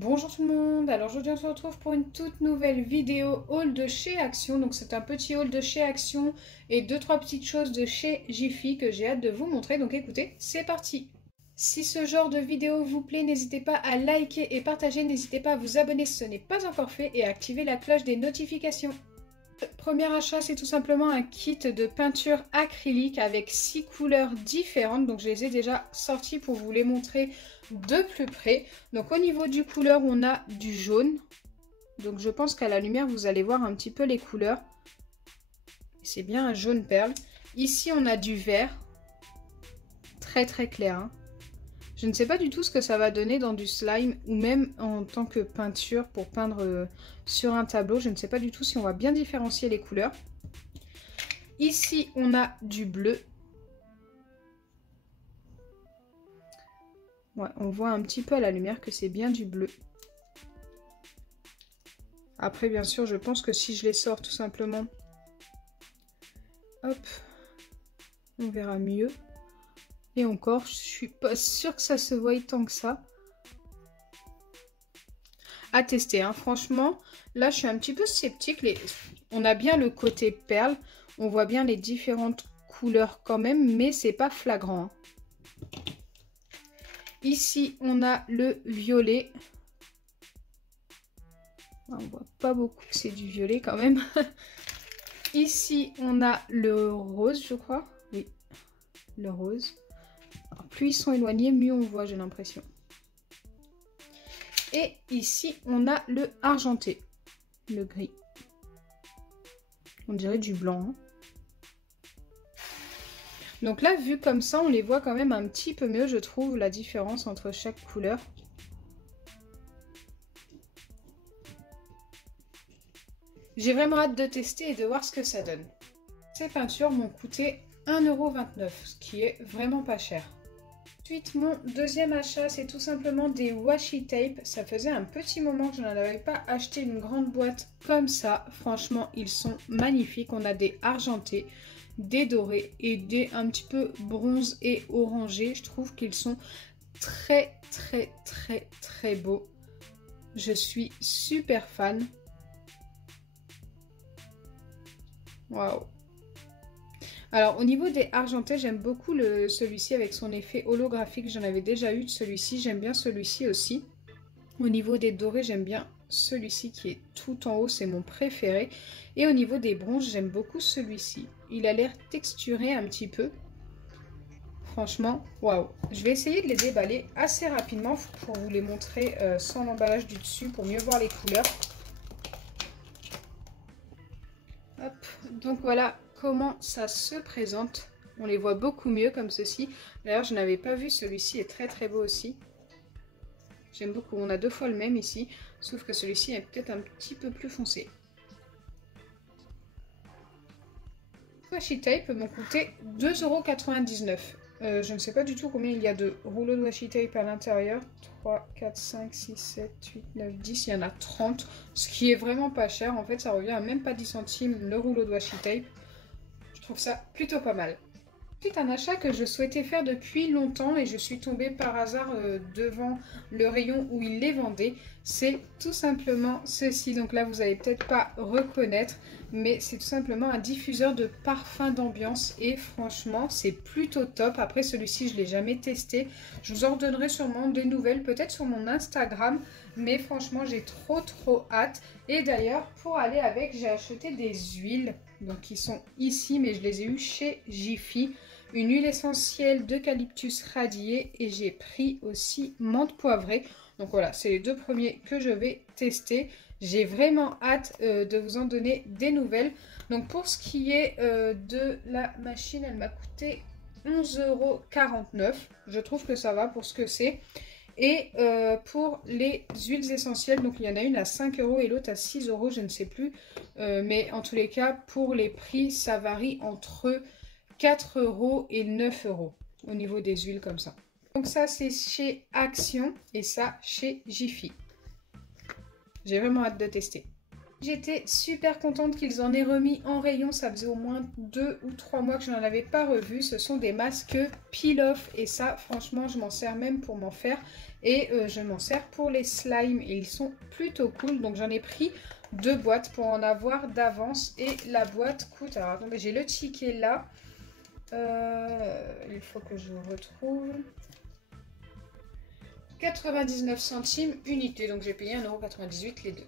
Bonjour tout le monde, alors aujourd'hui on se retrouve pour une toute nouvelle vidéo haul de chez Action. Donc c'est un petit haul de chez Action et deux trois petites choses de chez Jiffy que j'ai hâte de vous montrer. Donc écoutez, c'est parti. Si ce genre de vidéo vous plaît, n'hésitez pas à liker et partager, n'hésitez pas à vous abonner si ce n'est pas encore fait et à activer la cloche des notifications. Premier achat, c'est tout simplement un kit de peinture acrylique avec 6 couleurs différentes. Donc je les ai déjà sorties pour vous les montrer de plus près. Donc au niveau du couleur, on a du jaune. Donc je pense qu'à la lumière, vous allez voir un petit peu les couleurs. C'est bien un jaune perle. Ici, on a du vert. Très très clair, hein. Je ne sais pas du tout ce que ça va donner dans du slime ou même en tant que peinture pour peindre sur un tableau. Je ne sais pas du tout si on va bien différencier les couleurs. Ici, on a du bleu. Ouais, on voit un petit peu à la lumière que c'est bien du bleu. Après, bien sûr, je pense que si je les sors tout simplement, hop, on verra mieux. Et encore, je suis pas sûre que ça se voie tant que ça. À tester, hein. Franchement, là, je suis un petit peu sceptique. On a bien le côté perle. On voit bien les différentes couleurs quand même, mais c'est pas flagrant, hein. Ici, on a le violet. On voit pas beaucoup que c'est du violet quand même. Ici, on a le rose, je crois. Oui, le rose. Alors, plus ils sont éloignés, mieux on voit, j'ai l'impression. Et ici, on a le argenté, le gris. On dirait du blanc, hein. Donc là, vu comme ça, on les voit quand même un petit peu mieux, je trouve, la différence entre chaque couleur. J'ai vraiment hâte de tester et de voir ce que ça donne. Ces peintures m'ont coûté 1,29 €, ce qui est vraiment pas cher. Ensuite, mon deuxième achat, c'est tout simplement des washi tape. Ça faisait un petit moment que je n'en avais pas acheté une grande boîte comme ça. Franchement, ils sont magnifiques. On a des argentés, des dorés et des un petit peu bronze et orangé. Je trouve qu'ils sont très très très très beaux. Je suis super fan. Waouh! Alors au niveau des argentés, j'aime beaucoup celui-ci avec son effet holographique. J'en avais déjà eu de celui-ci, j'aime bien celui-ci aussi. Au niveau des dorés, j'aime bien celui-ci qui est tout en haut, c'est mon préféré. Et au niveau des bronzes, j'aime beaucoup celui-ci. Il a l'air texturé un petit peu. Franchement, waouh! Je vais essayer de les déballer assez rapidement pour vous les montrer sans l'emballage du dessus pour mieux voir les couleurs. Hop, donc voilà comment ça se présente. On les voit beaucoup mieux comme ceci. D'ailleurs, je n'avais pas vu, celui-ci est très très beau aussi. J'aime beaucoup, on a deux fois le même ici, sauf que celui-ci est peut-être un petit peu plus foncé. Washi tape m'ont coûté 2,99 €. Je ne sais pas du tout combien il y a de rouleaux de washi tape à l'intérieur. 3, 4, 5, 6, 7, 8, 9, 10. Il y en a 30. Ce qui est vraiment pas cher. En fait, ça revient à même pas 10 centimes le rouleau de washi tape. Je trouve ça plutôt pas mal. C'est un achat que je souhaitais faire depuis longtemps et je suis tombée par hasard devant le rayon où ils les vendaient. C'est tout simplement ceci. Donc là, vous n'allez peut-être pas reconnaître, mais c'est tout simplement un diffuseur de parfum d'ambiance et franchement, c'est plutôt top. Après, celui-ci, je ne l'ai jamais testé. Je vous en redonnerai sûrement des nouvelles, peut-être sur mon Instagram, mais franchement, j'ai trop hâte. Et d'ailleurs, pour aller avec, j'ai acheté des huiles. Donc, qui sont ici, mais je les ai eues chez Jiffy. Une huile essentielle d'eucalyptus radié et j'ai pris aussi menthe poivrée. Donc voilà, c'est les deux premiers que je vais tester. J'ai vraiment hâte de vous en donner des nouvelles. Donc pour ce qui est de la machine, elle m'a coûté 11,49 €. Je trouve que ça va pour ce que c'est. Et pour les huiles essentielles, donc il y en a une à 5 € et l'autre à 6 €, je ne sais plus. Mais en tous les cas, pour les prix, ça varie entre 4 € et 9 € au niveau des huiles comme ça. Donc ça, c'est chez Action et ça, chez Jiffy. J'ai vraiment hâte de tester. J'étais super contente qu'ils en aient remis en rayon, ça faisait au moins 2 ou 3 mois que je n'en avais pas revu. Ce sont des masques peel-off et ça franchement je m'en sers même pour m'en faire et je m'en sers pour les slimes et ils sont plutôt cool. Donc j'en ai pris 2 boîtes pour en avoir d'avance et la boîte coûte, alors attendez, j'ai le ticket là, il faut que je vous retrouve, 99 centimes unité, donc j'ai payé 1,98 € les deux.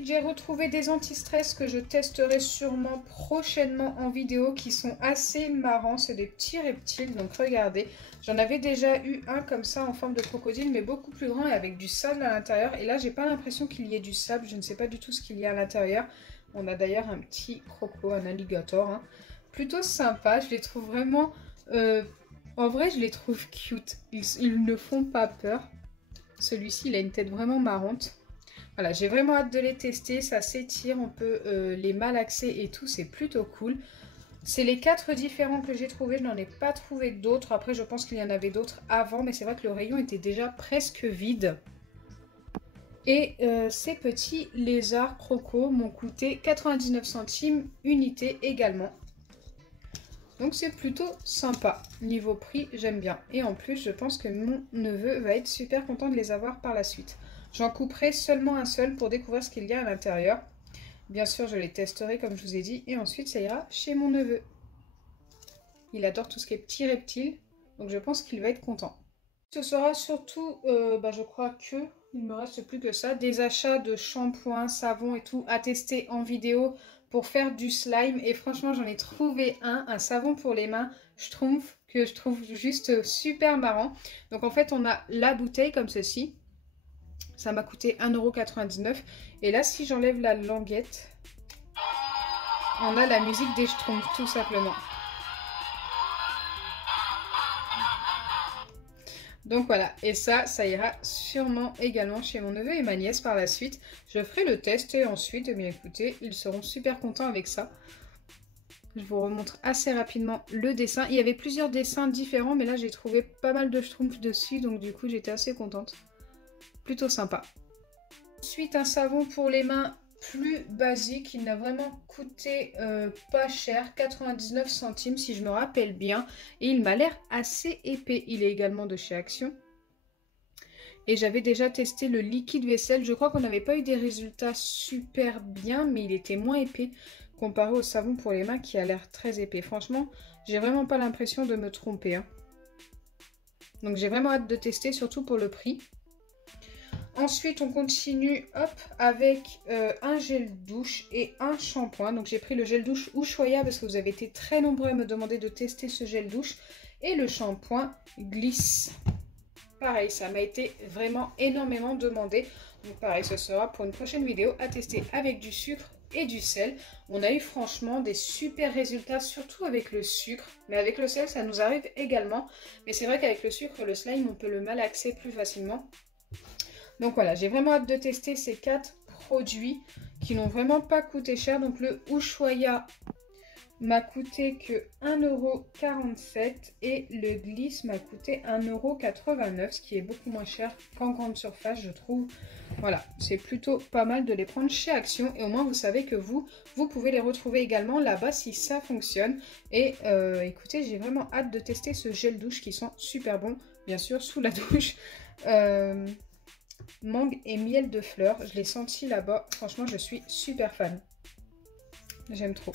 J'ai retrouvé des anti-stress que je testerai sûrement prochainement en vidéo qui sont assez marrants. C'est des petits reptiles, donc regardez. J'en avais déjà eu un comme ça en forme de crocodile, mais beaucoup plus grand et avec du sable à l'intérieur. Et là, j'ai pas l'impression qu'il y ait du sable. Je ne sais pas du tout ce qu'il y a à l'intérieur. On a d'ailleurs un petit croco, un alligator. Hein. Plutôt sympa. Je les trouve vraiment... en vrai, je les trouve cute. Ils ne font pas peur. Celui-ci, il a une tête vraiment marrante. Voilà, j'ai vraiment hâte de les tester, ça s'étire, on peut les malaxer et tout, c'est plutôt cool. C'est les 4 différents que j'ai trouvés, je n'en ai pas trouvé d'autres. Après, je pense qu'il y en avait d'autres avant, mais c'est vrai que le rayon était déjà presque vide. Et ces petits lézards crocos m'ont coûté 99 centimes unité également. Donc c'est plutôt sympa. Niveau prix, j'aime bien. Et en plus, je pense que mon neveu va être super content de les avoir par la suite. J'en couperai seulement un seul pour découvrir ce qu'il y a à l'intérieur. Bien sûr, je les testerai comme je vous ai dit. Et ensuite, ça ira chez mon neveu. Il adore tout ce qui est petits reptiles. Donc je pense qu'il va être content. Ce sera surtout, je crois que, il me reste plus que ça, des achats de shampoing, savon et tout à tester en vidéo pour faire du slime. Et franchement, j'en ai trouvé un savon pour les mains, je trouve juste super marrant. Donc en fait, on a la bouteille comme ceci. Ça m'a coûté 1,99 €. Et là, si j'enlève la languette, on a la musique des Schtroumpfs, tout simplement. Donc voilà, et ça ira sûrement également chez mon neveu et ma nièce par la suite. Je ferai le test et ensuite, eh bien écoutez, ils seront super contents avec ça. Je vous remontre assez rapidement le dessin. Il y avait plusieurs dessins différents, mais là j'ai trouvé pas mal de Schtroumpfs dessus, donc du coup j'étais assez contente. Plutôt sympa. Ensuite, un savon pour les mains plus basique. Il n'a vraiment coûté pas cher, 99 centimes si je me rappelle bien. Et il m'a l'air assez épais. Il est également de chez Action. Et j'avais déjà testé le liquide vaisselle. Je crois qu'on n'avait pas eu des résultats super bien, mais il était moins épais comparé au savon pour les mains qui a l'air très épais. Franchement, j'ai vraiment pas l'impression de me tromper. Hein. Donc j'ai vraiment hâte de tester, surtout pour le prix. Ensuite, on continue avec un gel douche et un shampoing. Donc, j'ai pris le gel douche Ushuaïa parce que vous avez été très nombreux à me demander de tester ce gel douche. Et le shampoing Glisse. Pareil, ça m'a été vraiment énormément demandé. Donc, pareil, ce sera pour une prochaine vidéo à tester avec du sucre et du sel. On a eu franchement des super résultats, surtout avec le sucre. Mais avec le sel, ça nous arrive également. Mais c'est vrai qu'avec le sucre, le slime, on peut le malaxer plus facilement. Donc voilà, j'ai vraiment hâte de tester ces 4 produits qui n'ont vraiment pas coûté cher. Donc le Ushuaïa m'a coûté que 1,47 € et le Glisse m'a coûté 1,89 €, ce qui est beaucoup moins cher qu'en grande surface, je trouve. Voilà, c'est plutôt pas mal de les prendre chez Action et au moins vous savez que vous pouvez les retrouver également là-bas si ça fonctionne. Et écoutez, j'ai vraiment hâte de tester ce gel douche qui sent super bon, bien sûr, sous la douche. Mangue et miel de fleurs, je l'ai senti là-bas, franchement je suis super fan, j'aime trop.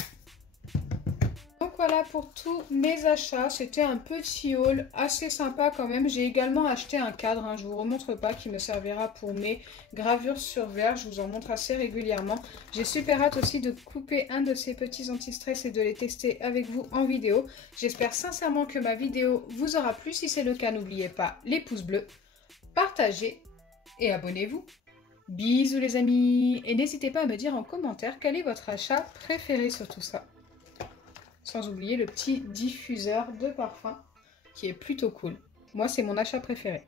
Donc voilà pour tous mes achats, c'était un petit haul assez sympa quand même. J'ai également acheté un cadre, hein, je ne vous remontre pas, qui me servira pour mes gravures sur verre, je vous en montre assez régulièrement. J'ai super hâte aussi de couper un de ces petits anti-stress et de les tester avec vous en vidéo. J'espère sincèrement que ma vidéo vous aura plu, si c'est le cas n'oubliez pas les pouces bleus, partagez et abonnez-vous. Bisous les amis. Et n'hésitez pas à me dire en commentaire quel est votre achat préféré sur tout ça. Sans oublier le petit diffuseur de parfum qui est plutôt cool. Moi, c'est mon achat préféré.